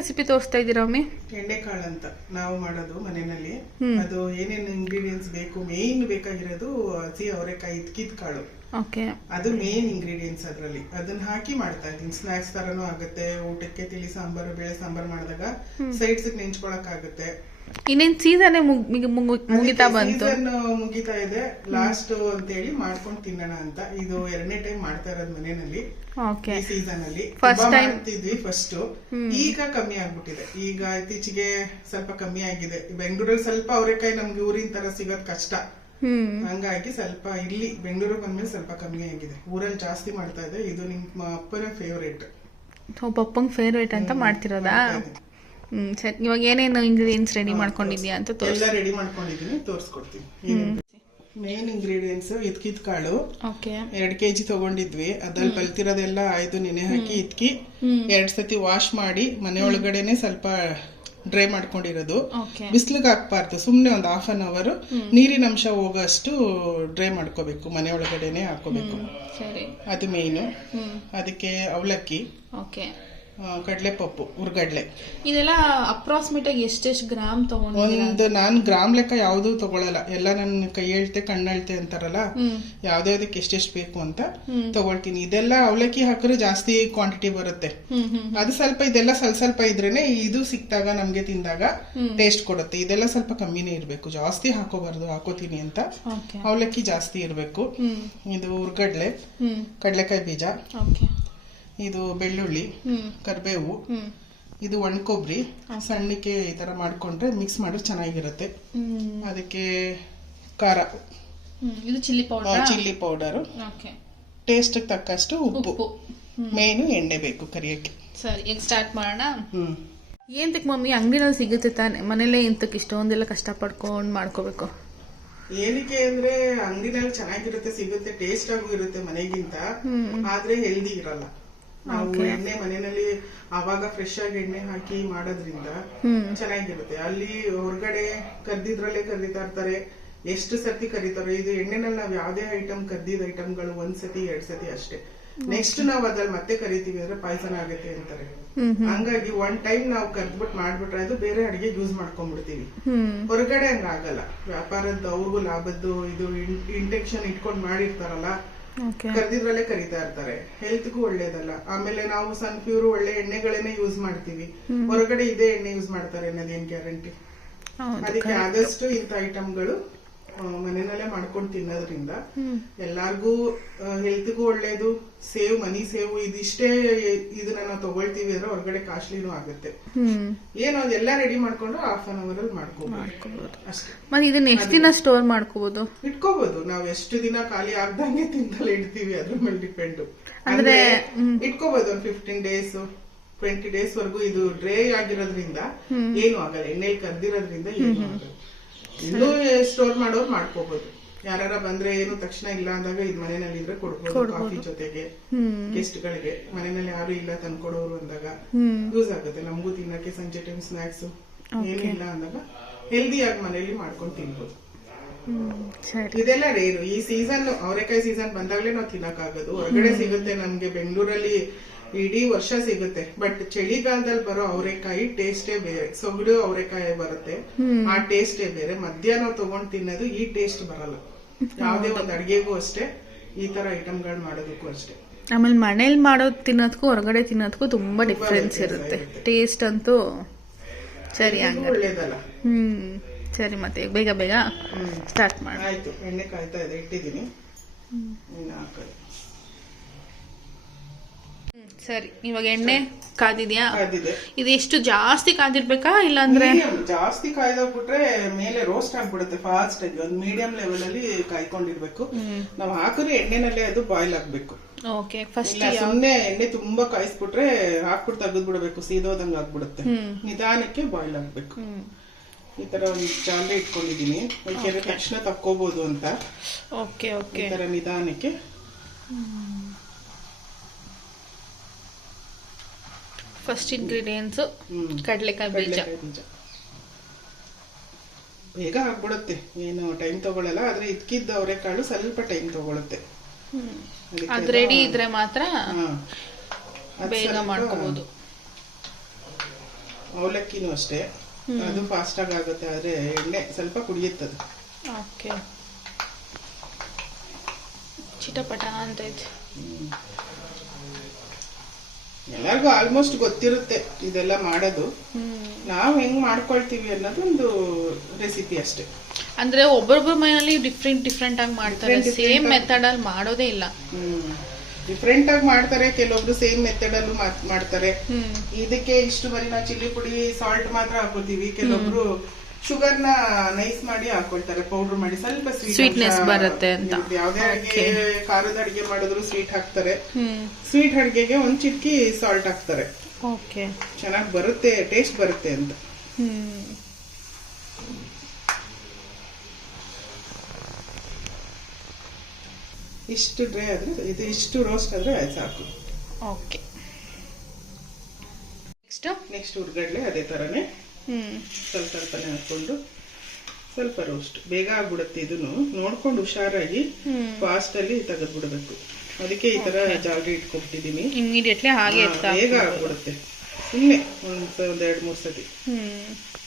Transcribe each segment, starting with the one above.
Recipe ತೋರಿಸ್ತಾ ಇದ್ದೀರಾ mummy? ಎಣ್ಣೆಕಾಳು ಅಂತ ನಾವು ಮಾಡೋದು ಮನೆಯಲ್ಲಿ. ಅದು ಏನೇನು ಇಂಗ್ರೀಡಿಯೆಂಟ್ಸ್ ಬೇಕು, ಮೇನ್ ಬೇಕಾಗಿರೋದು ಹಸಿ ಅವರೆಕಾಯಿ ಇದ್ಕಿದ್ ಕಾಳು. ಓಕೆ, ಅದು ಮೇನ್ ಇಂಗ್ರೀಡಿಯೆಂಟ್ಸ್ ಅದರಲ್ಲಿ. ಅದನ್ನ ಹಾಕಿ ಮಾಡ್ತಾ ಇದ್ದೀನಿ. ಸ್ನಾಕ್ಸ್ ತರನೂ ಆಗುತ್ತೆ, ಊಟಕ್ಕೆ ತಿಳಿ ಸಾಂಬಾರು ಬೇಳೆ ಸಾಂಬಾರು ಮಾಡಿದಾಗ ಸೈಡ್ಸ್ ನೆಂಚ್ಕೊಳಕ್ ಆಗುತ್ತೆ. ಇನ್ನೇನ್ ಸೀಸನ್ ಮುಗಿತಾ ಬಂತು, ಮುಗಿತಾ ಇದೆ. ಲಾಸ್ಟ್ ಅಂತ ಹೇಳಿ ಮಾಡ್ಕೊಂಡು ತಿನ್ನೋಣ ಅಂತ ಇದು 2ನೇ ಟೈಮ್ ಮಾಡ್ತಾ ಇರೋದು ಮನೆಯಲ್ಲಿ. ಈ ಸೀಸನ್ ಅಲ್ಲಿ ಮಾಡ್ತಿದ್ವಿ ಫಸ್ಟ್, ಈಗ ಕಮ್ಮಿ ಆಗ್ಬಿಟ್ಟಿದೆ. ಈಗ ಇತ್ತೀಚೆಗೆ ಸ್ವಲ್ಪ ಕಮ್ಮಿ ಆಗಿದೆ. ಬೆಂಗಳೂರಲ್ಲಿ ಸ್ವಲ್ಪ ಅವರೆಕಾಯಿ ನಮ್ಗೆ ಊರಿನ ತರ ಸಿಗೋದ್ ಕಷ್ಟ, ಹಂಗಾಗಿ ಸ್ವಲ್ಪ ಇಲ್ಲಿ ಬೆಂಗಳೂರಿಗೆ ಬಂದ್ಮೇಲೆ ಸ್ವಲ್ಪ ಕಮ್ಮಿ ಆಗಿದೆ. ಊರಲ್ಲಿ ಜಾಸ್ತಿ ಮಾಡ್ತಾ ಇದೆ. ಇದು ನಿಮ್ಮ ಅಪ್ಪನ ಫೇವ್ರೇಟ್, ಪಪ್ಪಂಗ್ ಫೇವ್ರೇಟ್ ಅಂತ ಮಾಡ್ತಿರೋದಾ? ಸರಿ, ಇವಾಗ ಏನೇನು ಇಂಗ್ರೀಡಿಯೆಂಟ್ಸ್ ರೆಡಿ ಮಾಡ್ಕೊಂಡಿದ್ಯಾ ಅಂತ ಎಲ್ಲ ರೆಡಿ ಮಾಡ್ಕೊಂಡಿದ್ದೀನಿ, ತೋರಿಸ್ಕೊಡ್ತೀನಿ. ಮೇನ್ ಇಂಗ್ರೀಡಿಯೆಂಟ್ಸ್ ಇದ್ಕಿದ್ ಕಾಳು 2 kg ತಗೊಂಡಿದ್ವಿ. ಅದ್ರಲ್ಲಿ ಕಲ್ತಿರೋದೆಲ್ಲ ಆಯ್ದು ನೆನೆ ಹಾಕಿ ಇದ್ಕಿ 2 ಸತಿ ವಾಶ್ ಮಾಡಿ ಮನೆ ಒಳಗಡೆನೆ ಸ್ವಲ್ಪ ಡ್ರೈ ಮಾಡ್ಕೊಂಡಿರೋದು. ಬಿಸಿಲಿಗೆ ಹಾಕ್ಬಾರ್ದು, ಸುಮ್ನೆ ಒಂದು 1/2 hour ನೀರಿನ ಅಂಶ ಹೋಗೋಷ್ಟು ಡ್ರೈ ಮಾಡ್ಕೋಬೇಕು, ಮನೆ ಒಳಗಡೆನೆ ಹಾಕೋಬೇಕು. ಅದು ಮೇಯ್ನು. ಅದಕ್ಕೆ ಅವಲಕ್ಕಿ, ಕಡಲೆಪಪ್ಪು, ಹುರ್ಗಡ್ಲೆ. ಇದೆಲ್ಲ ಅಪ್ರಾಕ್ಸಿಮೇಟ್ ಆಗಿ ಎಷ್ಟೆಷ್ಟು ಗ್ರಾಮ್ ತಗೊಂಡು? ನಾನು ಗ್ರಾಮ್ ಲೆಕ್ಕ ಯಾವ್ದು ತಗೊಳಲ್ಲ, ಎಲ್ಲ ನನ್ನ ಕೈ ಹೇಳ್ತೆ ಕಣ್ಣಳ್ತೆ ಅಂತಾರಲ್ಲ, ಯಾವ್ದಾವ್ದಕ್ಕೆ ಎಷ್ಟೆಷ್ಟು ಬೇಕು ಅಂತ ತಗೊಳ್ತೀನಿ. ಇದೆಲ್ಲ ಅವಲಕ್ಕಿ ಹಾಕಿದ್ರೆ ಜಾಸ್ತಿ ಕ್ವಾಂಟಿಟಿ ಬರುತ್ತೆ. ಅದು ಸ್ವಲ್ಪ, ಇದೆಲ್ಲ ಸ್ವಲ್ಪ ಇದ್ರೇನೆ ಇದು ಸಿಕ್ತಾಗ ನಮ್ಗೆ ತಿಂದಾಗ ಟೇಸ್ಟ್ ಕೊಡುತ್ತೆ. ಇದೆಲ್ಲ ಸ್ವಲ್ಪ ಕಮ್ಮಿನೇ ಇರ್ಬೇಕು, ಜಾಸ್ತಿ ಹಾಕೋಬಾರ್ದು. ಹಾಕೋತೀನಿ ಅಂತ ಅವಲಕ್ಕಿ ಜಾಸ್ತಿ ಇರ್ಬೇಕು. ಇದು ಹುರ್ಗಡ್ಲೆ, ಕಡ್ಲೆಕಾಯಿ ಬೀಜ, ಇದು ಬೆಳ್ಳುಳ್ಳಿ, ಕರಿಬೇವು, ಇದು ಒಣ ಕೊಬ್ಬರಿ ಸಣ್ಣಕ್ಕೆ ಈ ತರ ಮಾಡ್ಕೊಂಡ್ರೆ ಮಿಕ್ಸ್ ಮಾಡಿದ್ರೆ ಚೆನ್ನಾಗಿರುತ್ತೆ. ಅದಕ್ಕೆ ಖಾರ, ಇದು ಚಿಲ್ಲಿ ಪೌಡರ್, ಟೇಸ್ಟ್ ತಕ್ಕಷ್ಟು ಉಪ್ಪು, ಮೇನು ಎಣ್ಣೆ ಬೇಕು ಕರಿಯಕ್ಕೆ. ಸರಿ, ಈಗ ಸ್ಟಾರ್ಟ್ ಮಾಡೋಣ. ಏಂತಕ್ ಮಮ್ಮಿ ಅಂಗಡಿನಲ್ಲಿ ಸಿಗುತ್ತೆ ತಾನೆ, ಮನೇಲೆ ಎಂತಕ್ಕೆ ಇಷ್ಟೊಂದೆಲ್ಲ ಕಷ್ಟ ಪಡ್ಕೊಂಡು ಮಾಡ್ಕೋಬೇಕು? ಏನಕ್ಕೆ ಅಂದ್ರೆ ಅಂಗಡಿನಲ್ಲಿ ಚೆನ್ನಾಗಿರುತ್ತೆ, ಸಿಗುತ್ತೆ, ಟೇಸ್ಟ್ ಆಗೂ ಇರುತ್ತೆ ಮನೆಗಿಂತ, ಆದ್ರೆ ಹೆಲ್ದಿ ಇರಲ್ಲ. ನಾವು ಎಣ್ಣೆ ಮನೆಯಲ್ಲಿ ಅವಾಗ ಫ್ರೆಶ್ ಆಗಿ ಎಣ್ಣೆ ಹಾಕಿ ಮಾಡೋದ್ರಿಂದ ಚೆನ್ನಾಗಿರುತ್ತೆ. ಅಲ್ಲಿ ಹೊರಗಡೆ ಕರ್ದಿದ್ರಲ್ಲೇ ಕರಿತಾ ಇರ್ತಾರೆ, ಎಷ್ಟು ಸತಿ ಕರೀತಾರೆ. ಇದು ಎಣ್ಣೆನಲ್ಲಿ ನಾವ್ ಯಾವ್ದೇ ಐಟಮ್ ಕರ್ದಿದ ಐಟಮ್ಗಳು 1 ಸತಿ 2 ಸತಿ ಅಷ್ಟೇ. ನೆಕ್ಸ್ಟ್ ನಾವ್ ಅದ್ರಲ್ಲಿ ಮತ್ತೆ ಕರಿತೀವಿ ಅಂದ್ರೆ ಪಾಯ್ಸನ್ ಆಗುತ್ತೆ ಅಂತಾರೆ. ಹಂಗಾಗಿ 1 ಟೈಮ್ ನಾವು ಕರ್ದ್ಬಿಟ್ಟು ಮಾಡ್ಬಿಟ್ರೆ ಅದು ಬೇರೆ ಅಡಿಗೆ ಯೂಸ್ ಮಾಡ್ಕೊಂಡ್ಬಿಡ್ತೀವಿ. ಹೊರಗಡೆ ಹಂಗ ಆಗಲ್ಲ. ವ್ಯಾಪಾರದ್ದು ಅವ್ರಿಗೂ ಲಾಭದ್ದು ಇದು ಇಂಟೆನ್ಷನ್ ಇಟ್ಕೊಂಡ್ ಮಾಡಿರ್ತಾರಲ್ಲ, ಕರ್ದಿದ್ರಲ್ಲೇ ಕರಿತಾ ಇರ್ತಾರೆ. ಹೆಲ್ತ್ಗೂ ಒಳ್ಳೇದಲ್ಲ. ಆಮೇಲೆ ನಾವು ಸನ್ಫ್ಯೂರ್ ಒಳ್ಳೆ ಎಣ್ಣೆಗಳನ್ನೇ ಯೂಸ್ ಮಾಡ್ತೀವಿ, ಹೊರಗಡೆ ಇದೇ ಎಣ್ಣೆ ಯೂಸ್ ಮಾಡ್ತಾರೆ ಅನ್ನೋದೇನ್ ಗ್ಯಾರಂಟಿ? ಅದಕ್ಕೆ ಆದಷ್ಟು ಇಂಥ ಐಟಮ್ಗಳು ಮನೆಯಲ್ಲೇ ಮಾಡ್ಕೊಂಡು ತಿನ್ನೋದ್ರಿಂದ ಎಲ್ಲಾರ್ಗೂ ಹೆಲ್ತ್ಗೂ ಒಳ್ಳೇದು, ಮನಿ ಸೇವ್. ಇದಿಷ್ಟೇ ಇದನ್ನ ನಾವು ತಗೊಳ್ತೀವಿ ಅಂದ್ರೆ ಹೊರಗಡೆ ಕಾಸ್ಟ್ಲಿನೂ ಆಗುತ್ತೆ. ಏನೋ ಅದೆಲ್ಲ ರೆಡಿ ಮಾಡ್ಕೊಂಡು 1/2 hour ಅಲ್ಲಿ ಮಾಡ್ಕೋಬಹುದು ಅಷ್ಟೇ. ಮತ್ತೆ ಇದನ್ನ ಎಷ್ಟು ದಿನ ಸ್ಟೋರ್ ಮಾಡ್ಕೋಬಹುದು? ಇಟ್ಕೋಬಹುದು. ನಾವ್ ಎಷ್ಟು ದಿನ ಖಾಲಿ ಆಗ್ದಂಗೆ ತಿಂತಲೇ ಇಡ್ತೀವಿ, ಅದ್ರ ಮೇಲೆ ಡಿಪೆಂಡ್. ಅಂದ್ರೆ ಇಟ್ಕೋಬಹುದು ಒಂದು 15 days 20 days ವರೆಗೂ. ಇದು ಡ್ರೈ ಆಗಿರೋದ್ರಿಂದ ಏನು ಆಗಲ್ಲ, ಎಣ್ಣೆಲಿ ಕರ್ದಿರೋದ್ರಿಂದ ಏನು ಆಗಲ್ಲ. ಇನ್ನೂ ಸ್ಟೋರ್ ಮಾಡೋರು ಮಾಡ್ಕೋಬಹುದು. ಯಾರ ಬಂದ್ರೆ ಏನು ತಕ್ಷಣ ಇಲ್ಲ ಅಂದಾಗ ಇದ್ ಮನೆಯಲ್ಲಿ ಇದ್ರೆ ಕೊಡ್ಬೋದು. ಕಾಫಿ ಜೊತೆಗೆ ಗೆಸ್ಟ್ ಗಳಿಗೆ, ಮನೆಯಲ್ಲಿ ಯಾರು ಇಲ್ಲ ತಂದ್ಕೊಡೋರು ಅಂದಾಗ ಯೂಸ್ ಆಗುತ್ತೆ. ನಮಗೂ ತಿನ್ನಕ್ಕೆ ಸಂಜೆ ಟೈಮ್ ಸ್ನಾಕ್ಸ್ ಏನು ಇಲ್ಲ ಅಂದಾಗ ಹೆಲ್ದಿ ಆಗಿ ಮನೆಯಲ್ಲಿ ಮಾಡ್ಕೊಂಡು ತಿನ್ಬೋದು. ಇದೆಲ್ಲ ರೇರು. ಈ ಸೀಸನ್ ಅವರೆಕಾಯಿ ಸೀಸನ್ ಬಂದಾಗ್ಲೇ ನಾವು ತಿನ್ನಕ್ಕಾಗೋದು. ಹೊರಗಡೆ ಸಿಗುತ್ತೆ ನಮ್ಗೆ, ಬೆಂಗಳೂರಲ್ಲಿ ಇಡೀ ವರ್ಷ ಸಿಗುತ್ತೆ. ಬಟ್ ಚಳಿಗಾಲದಲ್ಲಿ ಬರೋ ಅವರೆಕಾಯಿ ಟೇಸ್ಟೇ ಬೇರೆ. ಸೊಗಡು ಅವರೆಕಾಯಿ ಬರುತ್ತೆ, ಆ ಟೇಸ್ಟೇ ಬೇರೆ. ಮಧ್ಯಾಹ್ನ ನಾವು ತಗೊಂಡ್ ತಿನ್ನೋದು ಈ ಟೇಸ್ಟ್ ಬರಲ್ಲ. ಯಾವ್ದೇ ಒಂದ್ ಅಡ್ಗೆಗೂ ಅಷ್ಟೇ, ಈ ತರ ಐಟಮ್ಗಳು ಮಾಡೋದಕ್ಕೂ ಅಷ್ಟೇ. ಆಮೇಲೆ ಮನೇಲಿ ಮಾಡೋದು ತಿನ್ನೋದಕ್ಕೂ ಹೊರಗಡೆ ತಿನ್ನೋದಕ್ಕೂ ತುಂಬಾ ಡಿಫ್ರೆನ್ಸ್ ಇರುತ್ತೆ ಟೇಸ್ಟ್ ಅಂತೂ. ಸರಿ, ಒಳ್ಳೇದಲ್ಲ. ಸರಿ, ಮತ್ತೆ ಬೇಗ ಬೇಗ ಸ್ಟಾರ್ಟ್ ಮಾಡಿ. ಆಯ್ತು, ಎಣ್ಣೆ ಕಾಯ್ತಾ ಇದೆ, ಇಟ್ಟಿದ್ದೀನಿ. ಸರಿ, ಇವಾಗ ಎಣ್ಣೆ ಕಾದಿದ್ಯಾ? ಇದು ಎಷ್ಟು ಜಾಸ್ತಿ ಕಾದಿರ್ಬೇಕಾ, ಇಲ್ಲಾಂದ್ರೆ? ಜಾಸ್ತಿ ಕಾಯ್ದಾಗ್ಬಿಟ್ರೆ ಮೇಲೆ ರೋಸ್ಟ್ ಆಗ್ಬಿಡುತ್ತೆ ಫಾಸ್ಟ್ ಆಗಿ. ಒಂದು ಮೀಡಿಯಂ ಲೆವೆಲ್ ಅಲ್ಲಿ ಕಾಯ್ಕೊಂಡಿರ್ಬೇಕು. ನಾವು ಹಾಕಿದ್ರೆ ಎಣ್ಣೆನಲ್ಲೇ ಅದು ಬಾಯ್ಲ್ ಆಗ್ಬೇಕು. ಸುಮ್ನೆ ಎಣ್ಣೆ ತುಂಬಾ ಕಾಯಿಸ್ಬಿಟ್ರೆ ಹಾಕ್ಬಿಟ್ಟು ತೆಗೆದ್ ಬಿಡ್ಬೇಕು, ಸೀದೋದಂಗ ಆಗ್ಬಿಡುತ್ತೆ. ನಿಧಾನಕ್ಕೆ ಬಾಯ್ಲ್ ಆಗ್ಬೇಕು. ಈ ತರ ಒಂದು ಜಾಲೆ ಇಟ್ಕೊಂಡಿದೀನಿ, ಯಾಕೆಂದ್ರೆ ತಕ್ಷಣ ತಕ್ಕೋಬಹುದು ಅಂತ. ಈ ತರ ನಿಧಾನಕ್ಕೆ. ಫಸ್ಟ್ ಇಂಗ್ರೀಡಿಯೆಂಟ್ಸ್ ಕಡಲೆಕಾಯಿ ಬೀಜ. ಬೇಗ ಆಗ್ಬಿಡುತ್ತೆ, ಏನು ಟೈಮ್ ತಗೊಳ್ಳಲ್ಲ. ಆದ್ರೆ ಇದ್ಕಿದ್ದ ಅವರೆಕಾಳು ಸ್ವಲ್ಪ ಟೈಮ್ ತಗೊಳುತ್ತೆ. ಅದು ರೆಡಿ ಇದ್ರೆ ಮಾತ್ರ ಬೇಗ ಮಾಡ್ಕೋಬಹುದು. ಅವಲಕ್ಕಿನೂ ಅಷ್ಟೇ, ಅದು ಫಾಸ್ಟ್ ಆಗುತ್ತೆ, ಆದ್ರೆ ಎಣ್ಣೆ ಸ್ವಲ್ಪ ಕುಡಿಯುತ್ತದೆ. ಓಕೆ, ಚಿಟಪಟ ಅಂತ ಐತೆ. ಎಲ್ಲರಿಗೂ ಆಲ್ಮೋಸ್ಟ್ ಗೊತ್ತಿರುತ್ತೆ ಇದೆಲ್ಲ ಮಾಡೋದು. ನಾವು ಹೆಂಗ್ ಮಾಡ್ಕೊಳ್ತೀವಿ ಅನ್ನೋದು ಒಂದು ರೆಸಿಪಿ ಅಷ್ಟೇ. ಅಂದ್ರೆ ಒಬ್ಬೊಬ್ಬರ ಮನೆಯಲ್ಲಿ ಡಿಫ್ರೆಂಟ್ ಆಗಿ ಮಾಡ್ತಾರೆ, ಸೇಮ್ ಮೆಥಡ್ ಅಲ್ಲಿ ಮಾಡೋದೇ ಇಲ್ಲ. ಡಿಫ್ರೆಂಟ್ ಆಗಿ ಮಾಡ್ತಾರೆ, ಕೆಲವೊಬ್ರು ಸೇಮ್ ಮೆಥಡ್ ಅಲ್ಲೂ ಮಾಡ್ತಾರೆ. ಇದಕ್ಕೆ ಇಷ್ಟು ಬರೀ ನಾವು ಚಿಲ್ಲಿ ಪುಡಿ ಸಾಲ್ಟ್ ಮಾತ್ರ ಹಾಕೋತೀವಿ, ಕೆಲವೊಬ್ರು ಶುಗರ್ ನ ನೈಸ್ ಮಾಡಿ ಹಾಕೊಳ್ತಾರೆ, ಪೌಡರ್ ಮಾಡಿ, ಸ್ವಲ್ಪ ಸ್ವೀಟ್ನೆಸ್ ಬರುತ್ತೆ ಅಂತ. ಯಾವ್ದೇ ಅಡಿಗೆ, ಖಾರದ ಅಡಿಗೆ ಮಾಡಿದ್ರು ಸ್ವೀಟ್ ಹಾಕ್ತಾರೆ, ಸ್ವೀಟ್ ಅಡಿಗೆಗೆ ಒಂದ್ ಚಿಟಕಿ ಸಾಲ್ಟ್ ಹಾಕ್ತಾರೆ. ಓಕೆ, ಚೆನ್ನಾಗಿ ಬರುತ್ತೆ, ಟೇಸ್ಟ್ ಬರುತ್ತೆ ಅಂತ. ಇಷ್ಟು ಡ್ರೈ ಆದ್ರೆ, ಇದು ಇಷ್ಟು ರೋಸ್ಟ್ ಆದ್ರೆ ಸಾಕು. ಓಕೆ, ನೆಕ್ಸ್ಟ್ ಹುರ್ಗಡ್ಲೆ ಅದೇ ತರನೇ ಸ್ವಲ್ಪನೇ ಹಾಕೊಂಡು ಸ್ವಲ್ಪ ರೋಸ್ಟ್. ಬೇಗ ಆಗ್ಬಿಡುತ್ತೆ, ಇದನ್ನು ನೋಡ್ಕೊಂಡು ಹುಷಾರಾಗಿ ಫಾಸ್ಟ್ ಅಲ್ಲಿ ತೆಗೆದ್ಬಿಡ್ಬೇಕು. ಅದಕ್ಕೆ ಈ ತರ ಜಾಗ ಇಟ್ಕೊಬಿಟ್ಟಿದೀನಿ, ಇಮಿಡಿಯೇಟ್ಲಿ ಹಾಗೆ ಬೇಗ ಆಗ್ಬಿಡುತ್ತೆ. ಸುಮ್ಮನೆ ಒಂದ್ 2-3 ಸತಿ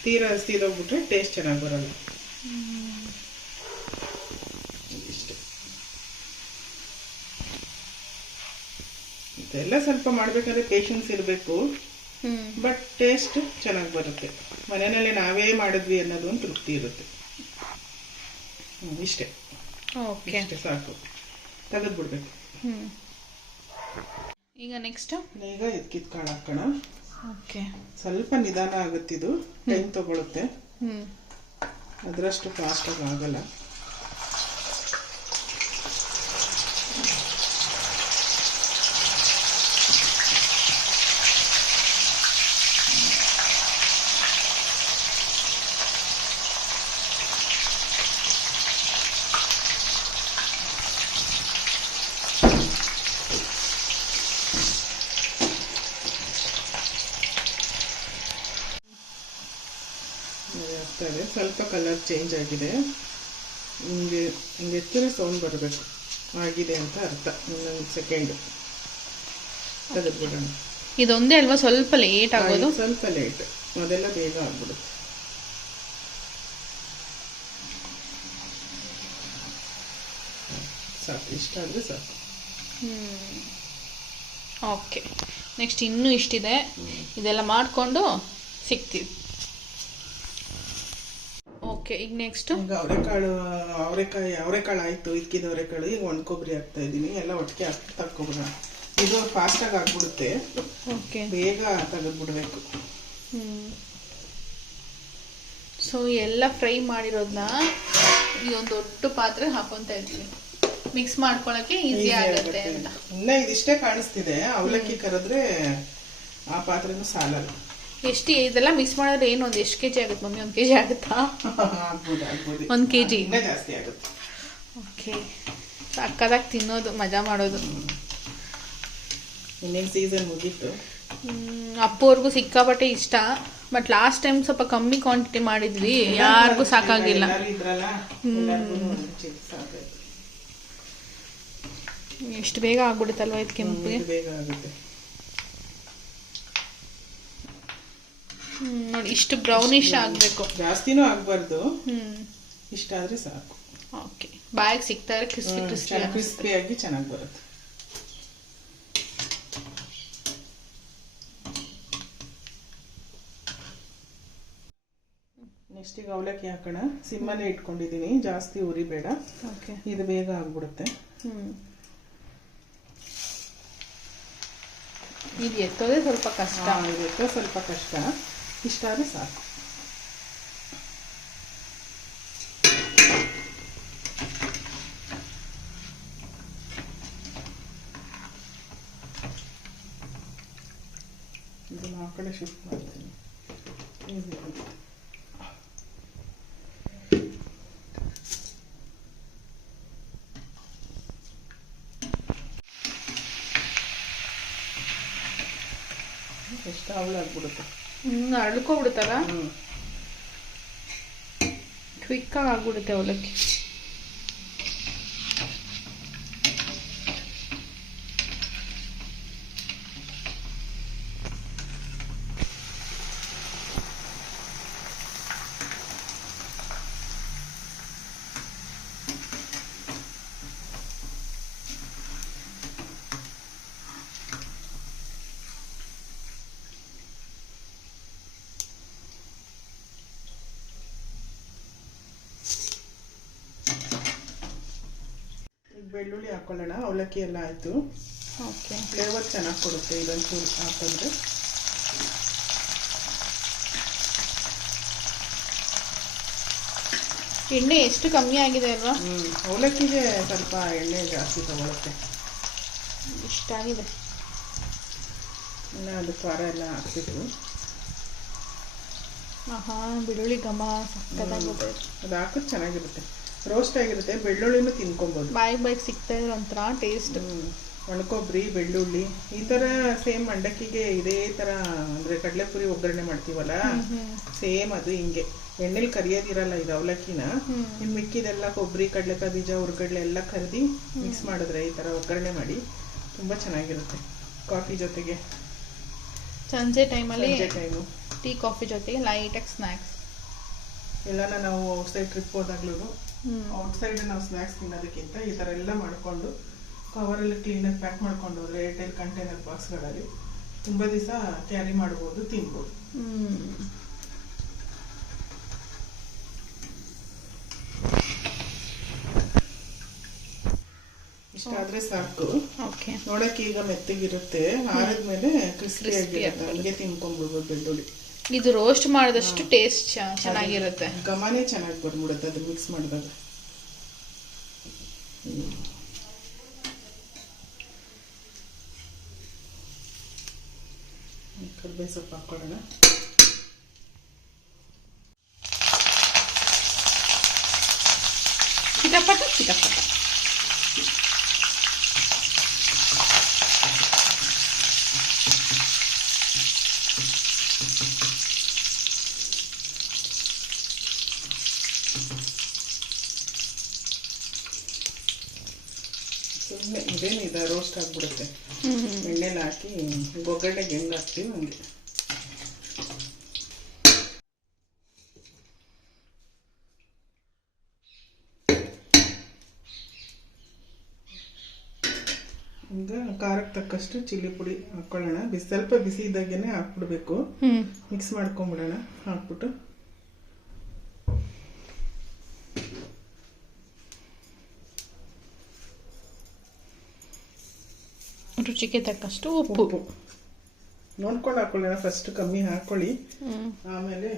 ತೀರಾ ಸೀದೋಗ್ಬಿಟ್ರೆ ಟೇಸ್ಟ್ ಚೆನ್ನಾಗಿ ಬರಲ್ಲ. ಇದೆಲ್ಲ ಸ್ವಲ್ಪ ಮಾಡ್ಬೇಕಾದ್ರೆ ಪೇಷನ್ಸ್ ಇರಬೇಕು, ಬಟ್ ಟೇಸ್ಟ್ ಚೆನ್ನಾಗಿ ಬರುತ್ತೆ. ಮನೆಯಲ್ಲಿ ನಾವೇ ಮಾಡಿದ್ವಿ ಅನ್ನೋದು ಒಂದು ತೃಪ್ತಿ ಇರುತ್ತೆ. ಇಷ್ಟೇ, ಇಷ್ಟೇ ಸಾಕು, ತೆಗೆದ್ಬಿಡ್ಬೇಕು. ಈಗ ನೆಕ್ಸ್ಟ್ ಈಗ ಎತ್ಕಿದ್ ಕಾಳು ಹಾಕೋಣ. ಓಕೆ, ಸ್ವಲ್ಪ ನಿಧಾನ ಆಗುತ್ತಿದು, ಟೈಮ್ ತಗೊಳುತ್ತೆ, ಅದರಷ್ಟು ಫಾಸ್ಟ್ ಆಗಿ ಆಗಲ್ಲ. ಸ್ವಲ್ಪ ಕಲರ್ ಚೇಂಜ್ ಆಗಿದೆ, ಹಿಂಗೆ ಎತ್ತಿದ್ರೆ ಸೌಂಡ್ ಬರಬೇಕು, ಆಗಿದೆ ಅಂತ ಅರ್ಥ. ಇನ್ನೊಂದು ಸೆಕೆಂಡ್ ತೆಗೆದ್ಬಿಡೋಣ. ಇದೊಂದೇ ಅಲ್ವಾ ಸ್ವಲ್ಪ ಲೇಟ್ ಆಗೋದು? ಸ್ವಲ್ಪ ಲೇಟ್, ಅದೆಲ್ಲ ಬೇಗ ಆಗ್ಬಿಡುತ್ತೆ. ಸಾಕು, ಇಷ್ಟ ಆದರೆ ಸಾಕು. ಓಕೆ, ನೆಕ್ಸ್ಟ್ ಇನ್ನೂ ಇಷ್ಟಿದೆ, ಇದೆಲ್ಲ ಮಾಡಿಕೊಂಡು ಸಿಗ್ತೀವಿ. ಓಕೆ, ಈಗ ನೆಕ್ಸ್ಟ್ ಈಗ ಅವರೆಕಾಳು ಆಯ್ತು, ಇಕ್ಕಿದ ಅವರೆಕಾಳು. ಈಗ ಒಣ ಕೊಬ್ಬರಿ ಹಾಕ್ತಾ ಇದ್ದೀನಿ, ಎಲ್ಲ ಒಟ್ಟಿಗೆ ಹಾಕಿ ತಕ್ಕೊಬಿಡೋಣ. ಇದು ಫಾಸ್ಟ್ ಆಗಿ ಆಗ್ಬಿಡುತ್ತೆ, ಬೇಗ ತೆಗೆದ್ಬಿಡ್ಬೇಕು. ಸೊ ಎಲ್ಲ ಫ್ರೈ ಮಾಡಿರೋದನ್ನ ಈ ಒಂದು ದೊಡ್ಡ ಪಾತ್ರೆ ಹಾಕೊಂತ ಇರ್ತೀನಿ, ಮಿಕ್ಸ್ ಮಾಡ್ಕೊಳಕ್ಕೆ ಈಸಿ ಆಗುತ್ತೆ ಅಂತ. ಇನ್ನ ಇದಿಷ್ಟೇ ಕಾಣಿಸ್ತಿದೆ, ಅವಲಕ್ಕಿ ಕರೆದ್ರೆ ಆ ಪಾತ್ರೆನೂ ಸಾಲಲ್ಲ. ಎಷ್ಟು ಇದೆಲ್ಲ ಮಿಕ್ಸ್ ಮಾಡಿದ್ರೆ ಏನು ಒಂದು ಎಷ್ಟು ಕೆಜಿ ಆಗುತ್ತೆ ಮಮ್ಮಿ? 1 ಕೆಜಿ ಆಗುತ್ತಾ? ಆಗ್ಬೋದು, 1 ಕೆಜಿ ಜಾಸ್ತಿ ಆಗುತ್ತೆ. ಓಕೆ, ಸಕ್ಕದಾಗಿ ತಿನ್ನೋದು, ಮಜಾ ಮಾಡೋದು. ಇನ್ನೇನು ಸೀಸನ್ ಮುಗೀತು. ಅಪ್ಪವ್ರಿಗೂ ಸಿಕ್ಕಾಪಟ್ಟೆ ಇಷ್ಟ, ಬಟ್ ಲಾಸ್ಟ್ ಟೈಮ್ ಸ್ವಲ್ಪ ಕಮ್ಮಿ ಕ್ವಾಂಟಿಟಿ ಮಾಡಿದ್ವಿ, ಯಾರಿಗೂ ಸಾಕಾಗಿಲ್ಲ. ಎಷ್ಟು ಬೇಗ ಆಗ್ಬಿಡುತ್ತಲ್ವ ಇದು ಕೆಂಪಿಗೆ? ಬೇಗ ಆಗುತ್ತೆ. ನೋಡಿ, ಇಷ್ಟು ಬ್ರೌನಿಶ್ ಆಗಬೇಕು, ಜಾಸ್ತಿನೂ ಆಗಬಾರ್ದು, ಇಷ್ಟ ಆದ್ರೆ ಸಾಕು. ಓಕೆ, ಬಾಯಿಗೆ ಸಿಗ್ತಾ ಇದ್ರೆ ಕ್ರಿಸ್ಪಿಯಾಗಿ ಚೆನ್ನಾಗಿ ಬರುತ್ತೆ. ನೆಕ್ಸ್ಟ್ ಈಗ ಅವಲಕ್ಕಿ ಹಾಕೋಣ. ಸಿಮ್ಮಲ್ಲೇ ಇಟ್ಕೊಂಡಿದ್ದೀನಿ, ಜಾಸ್ತಿ ಉರಿ ಬೇಡ, ಇದು ಬೇಗ ಆಗ್ಬಿಡುತ್ತೆ. ಇದು ಎತ್ತೋದೇ ಸ್ವಲ್ಪ ಕಷ್ಟ, ಸ್ವಲ್ಪ ಕಷ್ಟ, ಇಷ್ಟ ಆದರೆ ಸಾಕು. ಇದನ್ನು ಆ ಕಡೆ ಶಿಫ್ಟ್ ಮಾಡ್ತೀನಿ. ಎಷ್ಟು ಅವಲಾಗ್ಬಿಡುತ್ತೆ, ಅಳ್ಕೊಬಿಡುತ್ತಲ್ಲ, ಕ್ವಿಕ್ಕಾಗಿ ಆಗ್ಬಿಡುತ್ತೆ ಅವಲಕ್ಕಿ. ಬೆಳ್ಳುಳ್ಳಿ ಹಾಕೊಳ್ಳೋಣ. ಅವಲಕ್ಕಿ ಎಲ್ಲ ಆಯ್ತು. ಓಕೆ, ಫ್ಲೇವರ್ ಚೆನ್ನಾಗಿ ಕೊಡುತ್ತೆ ಇದೊಂಚೂರು ಹಾಕಿದ್ರೆ. ಎಣ್ಣೆ ಎಷ್ಟು ಕಮ್ಮಿ ಆಗಿದೆ ಅಲ್ವಾ? ಅವಲಕ್ಕಿಗೆ ಸ್ವಲ್ಪ ಎಣ್ಣೆ ಜಾಸ್ತಿ ತಗೊಳುತ್ತೆ. ಇಷ್ಟ ಆಗಿದೆ. ಇನ್ನು ಅದು ಖಾರ ಎಲ್ಲ ಹಾಕ್ತಿದ್ರು. ಆಹಾ, ಬೆಳ್ಳುಳ್ಳಿ ಘಮ ಸಕ್ಕತ್ತಾಗುತ್ತೆ. ಅದು ಹಾಕಿದ್ರೆ ಚೆನ್ನಾಗಿರುತ್ತೆ, ರೋಸ್ಟ್ ಆಗಿರುತ್ತೆ. ಬೆಳ್ಳುಳ್ಳಿನೂ ತಿನ್ಕೊಬೋದು. ಬಾಯಿಗೆ ಸಿಗ್ತಾ ಇದ್ರೆ ಒಂಥರ ಟೇಸ್ಟ್. ಒಣಕೊಬ್ಬರಿ, ಬೆಳ್ಳುಳ್ಳಿ ಈ ಥರ ಸೇಮ್ ಮಂಡಕ್ಕಿಗೆ ಇದೇ ಥರ ಅಂದರೆ ಕಡಲೆಪುರಿ ಒಗ್ಗರಣೆ ಮಾಡ್ತೀವಲ್ಲ, ಸೇಮ್ ಅದು ಹಿಂಗೆ ಎಣ್ಣೆಲಿ ಕರಿಯೋದಿರಲ್ಲ ಇದು ಅವಲಕ್ಕಿನ. ಇನ್ನು ಮಿಕ್ಕಿದೆಲ್ಲ ಕೊಬ್ಬರಿ, ಕಡಲೆಕಾಯಿ ಬೀಜ, ಹುರ್ಗಡ್ಲೆ ಎಲ್ಲ ಕರ್ದು ಮಿಕ್ಸ್ ಮಾಡಿದ್ರೆ ಈ ಥರ ಒಗ್ಗರಣೆ ಮಾಡಿ ತುಂಬ ಚೆನ್ನಾಗಿರುತ್ತೆ. ಕಾಫಿ ಜೊತೆಗೆ, ಸಂಜೆ ಟೈಮಲ್ಲಿ ಟೈಮು ಟೀ ಕಾಫಿ ಜೊತೆಗೆ ಲೈಟಾಗಿ ಸ್ನ್ಯಾಕ್ಸ್. ಎಲ್ಲನ ನಾವು ಔಟ್ಸೈಡ್ ಟ್ರಿಪ್ ಹೋದಾಗ್ಲೂ ಔಟ್ಸೈಡ್ ನಾವು ಸ್ನ್ಯಾಕ್ಸ್ ತಿನ್ನೋದಕ್ಕಿಂತ ಈ ಥರ ಎಲ್ಲ ಮಾಡಿಕೊಂಡು ಕವರಲ್ಲಿ ಕ್ಲೀನಾಗಿ ಪ್ಯಾಕ್ ಮಾಡ್ಕೊಂಡು ಹೋದ್ರೆ ಏರ್ಟೈಲ್ ಕಂಟೈನರ್ ಬಾಕ್ಸ್ಗಳಲ್ಲಿ ತುಂಬ ದಿವಸ ಕ್ಯಾರಿ ಮಾಡ್ಬೋದು, ತಿನ್ಬೋದು. ಇಷ್ಟಾದ್ರೆ ಸಾಕು. ಓಕೆ, ನೋಡಕ್ಕೆ ಈಗ ಮೆತ್ತಗಿರುತ್ತೆ, ಆರಿದ್ಮೇಲೆ ಕ್ರಿಸ್ಪಿ ಆಗಿರುತ್ತೆ. ಹಂಗೆ ತಿನ್ಕೊಂಡ್ಬಿಡ್ಬೋದು. ಬೆಳ್ಳುಳ್ಳಿ ಇದು ರೋಸ್ಟ್ ಮಾಡಿದಷ್ಟು ಟೇಸ್ಟ್ ಚೆನ್ನಾಗಿರುತ್ತೆ. ಘಮನೇ ಚೆನ್ನಾಗಿ ಬಂದ್ಬಿಡುತ್ತೆ ಅದು ಮಿಕ್ಸ್ ಮಾಡಿದಾಗ. ಕರ್ಬೇವು ಸೊಪ್ಪು ಹಾಕೊಳ್ಳೋಣ. ಚಿಟಪಟ ಚಿಟಪಟ. ಸುಮ್ಮನೆ ಇದೇನಿದೆ, ರೋಸ್ಟ್ ಆಗಿಬಿಡುತ್ತೆ. ಎಣ್ಣೆಲಿ ಹಾಕಿ ಒಗ್ಗರಣೆಗೆ ಹೆಂಗೆ ಹಾಕ್ತೀವಿ ಹಂಗೆ. ಈಗ ಖಾರಕ್ಕೆ ತಕ್ಕಷ್ಟು ಚಿಲ್ಲಿ ಪುಡಿ ಹಾಕೊಳ್ಳೋಣ. ಸ್ವಲ್ಪ ಬಿಸಿ ಇದ್ದಾಗೇನೆ ಹಾಕ್ಬಿಡ್ಬೇಕು. ಮಿಕ್ಸ್ ಮಾಡ್ಕೊಂಬಿಡೋಣ. ಹಾಕ್ಬಿಟ್ಟು ರುಚಿಗೆ ತಕ್ಕಷ್ಟು ಉಪ್ಪು ನೋಡ್ಕೊಂಡು ಹಾಕೊಳ್ಳೋಣ. ಫಸ್ಟ್ ಕಮ್ಮಿ ಹಾಕೊಳ್ಳಿ, ಆಮೇಲೆ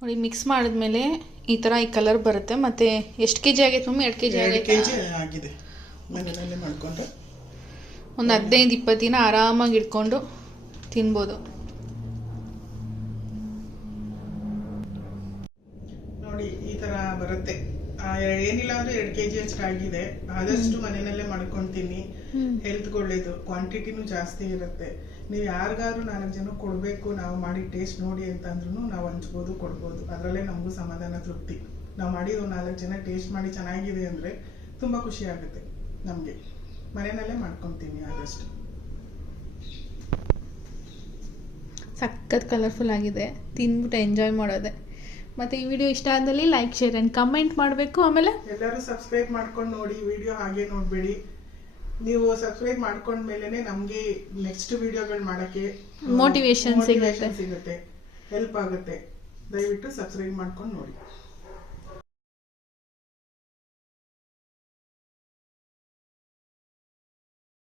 ನೋಡಿ ಮಿಕ್ಸ್ ಮಾಡಿದ್ಮೇಲೆ ಈ ಥರ ಈ ಕಲರ್ ಬರುತ್ತೆ. ಮತ್ತು ಎಷ್ಟು ಕೆ ಜಿ ಆಗೈತೆ ಮಮ್ಮಿ? 2 kg ಆಗೈತೆ. 2 kg ಆಗಿದೆ. ಮನೆಯಲ್ಲೇ ಮಾಡಿಕೊಂಡ್ರೆ ಒಂದು 15-20 ದಿನ ಆರಾಮಾಗಿ ಇಟ್ಕೊಂಡು ತಿನ್ಬೋದು. ನೋಡಿ ಈ ಥರ ಬರುತ್ತೆ. ಏನಿಲ್ಲ ಅಂದ್ರೆ 2 kg ಅಷ್ಟು ಆಗಿದೆ. ಆದಷ್ಟು ಮನೆಯಲ್ಲೇ ಮಾಡ್ಕೊಂಡು ತಿನ್ನಿ, ಹೆಲ್ತ್ಗೆ ಒಳ್ಳೇದು. ಕ್ವಾಂಟಿಟಿನೂ ಜಾಸ್ತಿ ಇರುತ್ತೆ. ನೀವು ಯಾರಿಗಾದ್ರೂ 4 ಜನ ಕೊಡಬೇಕು, ನಾವು ಮಾಡಿ ಟೇಸ್ಟ್ ನೋಡಿ ಅಂತ ಅಂದ್ರೂ ನಾವು ಹಂಚ್ಬೋದು, ಕೊಡ್ಬೋದು. ಅದರಲ್ಲೇ ನಮಗೂ ಸಮಾಧಾನ, ತೃಪ್ತಿ. ನಾವು ಮಾಡಿದ್ದು 4 ಜನ ಟೇಸ್ಟ್ ಮಾಡಿ ಚೆನ್ನಾಗಿದೆ ಅಂದರೆ ತುಂಬ ಖುಷಿ ಆಗುತ್ತೆ ನಮಗೆ. ಮನೆಯಲ್ಲೇ ಮಾಡ್ಕೊತೀನಿ ಆದಷ್ಟು. ಸಖತ್ ಕಲರ್ಫುಲ್ ಆಗಿದೆ, ತಿಂದ್ಬಿಟ್ಟು ಎಂಜಾಯ್ ಮಾಡೋದೆ. ಮತ್ತು ಈ ವಿಡಿಯೋ ಇಷ್ಟ ಆದಲ್ಲಿ ಲೈಕ್, ಶೇರ್ ಆ್ಯಂಡ್ ಕಮೆಂಟ್ ಮಾಡಬೇಕು. ಆಮೇಲೆ ಎಲ್ಲರೂ ಸಬ್ಸ್ಕ್ರೈಬ್ ಮಾಡ್ಕೊಂಡು ನೋಡಿ, ವಿಡಿಯೋ ಹಾಗೆ ನೋಡಬೇಡಿ. ನೀವು ಸಬ್ಸ್ಕ್ರೈಬ್ ಮಾಡ್ಕೊಂಡ್ಮೇಲೆ ನಮಗೆ ನೆಕ್ಸ್ಟ್ ವಿಡಿಯೋಗಳು ಮಾಡೋಕ್ಕೆ ಮೋಟಿವೇಶನ್ ಸಿಗುತ್ತೆ, ಹೆಲ್ಪ್ ಆಗುತ್ತೆ. ದಯವಿಟ್ಟು ಸಬ್ಸ್ಕ್ರೈಬ್ ಮಾಡ್ಕೊಂಡು ನೋಡಿ.